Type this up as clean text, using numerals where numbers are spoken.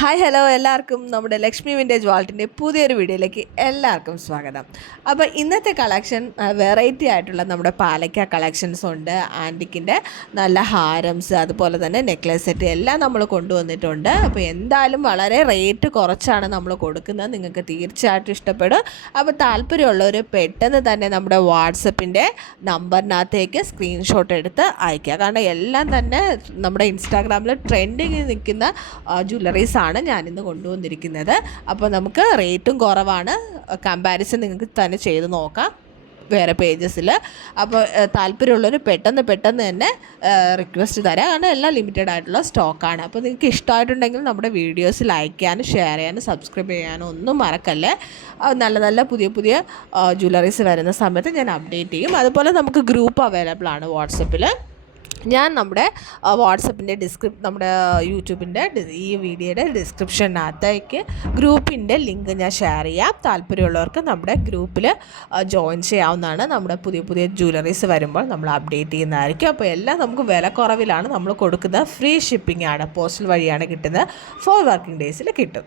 Hi hello എല്ലാവർക്കും നമ്മുടെ Lakshmi vintage വാൾട്ടിൻ്റെ പുതിയൊരു വീഡിയോയിലേക്ക് എല്ലാവർക്കും സ്വാഗതം. അപ്പോൾ ഇന്നത്തെ കളക്ഷൻ വെറൈറ്റി ആയിട്ടുള്ള നമ്മുടെ പാലക്ക കളക്ഷൻസ് ഉണ്ട്. ആൻറ്റിക്കിൻ്റെ നല്ല ഹാരംസ് അതുപോലെ തന്നെ നെക്ലേസ് സെറ്റ് എല്ലാം നമ്മൾ കൊണ്ടുവന്നിട്ടുണ്ട്. അപ്പോൾ എന്തായാലും വളരെ റേറ്റ് കുറച്ചാണ് നമ്മൾ കൊടുക്കുന്നത്, നിങ്ങൾക്ക് തീർച്ചയായിട്ടും ഇഷ്ടപ്പെടും. അപ്പോൾ താല്പര്യമുള്ളവർ പെട്ടെന്ന് തന്നെ നമ്മുടെ വാട്സപ്പിൻ്റെ നമ്പറിനകത്തേക്ക് സ്ക്രീൻഷോട്ട് എടുത്ത് അയയ്ക്കുക. കാരണം എല്ലാം തന്നെ നമ്മുടെ ഇൻസ്റ്റാഗ്രാമിൽ ട്രെൻഡിങ്ങിൽ നിൽക്കുന്ന ജ്വല്ലറീസ് ആണ് ഞാനിന്ന് കൊണ്ടുവന്നിരിക്കുന്നത്. അപ്പോൾ നമുക്ക് റേറ്റും കുറവാണ്, കമ്പാരിസൺ നിങ്ങൾക്ക് തന്നെ ചെയ്ത് നോക്കാം വേറെ പേജസിൽ. അപ്പോൾ താല്പര്യമുള്ളവർ പെട്ടെന്ന് തന്നെ റിക്വസ്റ്റ് തരാം, കാരണം എല്ലാം ലിമിറ്റഡ് ആയിട്ടുള്ള സ്റ്റോക്കാണ്. അപ്പോൾ നിങ്ങൾക്ക് ഇഷ്ടമായിട്ടുണ്ടെങ്കിൽ നമ്മുടെ വീഡിയോസ് ലൈക്ക് ചെയ്യാനും ഷെയർ ചെയ്യാനും സബ്സ്ക്രൈബ് ചെയ്യാനും ഒന്നും മറക്കല്ലേ. നല്ല പുതിയ ജ്വല്ലറീസ് വരുന്ന സമയത്ത് ഞാൻ അപ്ഡേറ്റ് ചെയ്യും. അതുപോലെ നമുക്ക് ഗ്രൂപ്പ് അവൈലബിൾ ആണ് വാട്സപ്പിൽ. ഞാൻ നമ്മുടെ വാട്സപ്പിൻ്റെ നമ്മുടെ യൂട്യൂബിൻ്റെ ഈ വീഡിയോയുടെ ഡിസ്ക്രിപ്ഷനകത്തേക്ക് ഗ്രൂപ്പിൻ്റെ ലിങ്ക് ഞാൻ ഷെയർ ചെയ്യാം. താല്പര്യമുള്ളവർക്ക് നമ്മുടെ ഗ്രൂപ്പിൽ ജോയിൻ ചെയ്യാവുന്നതാണ്. നമ്മുടെ പുതിയ ജ്വല്ലറീസ് വരുമ്പോൾ നമ്മൾ അപ്ഡേറ്റ് ചെയ്യുന്നതായിരിക്കും. അപ്പോൾ എല്ലാം നമുക്ക് വിലക്കുറവിലാണ് നമ്മൾ കൊടുക്കുന്നത്. ഫ്രീ ഷിപ്പിംഗ് ആണ്, പോസ്റ്റൽ വഴിയാണ് കിട്ടുന്നത്. 4 വർക്കിംഗ് ഡേയ്സിൽ കിട്ടും.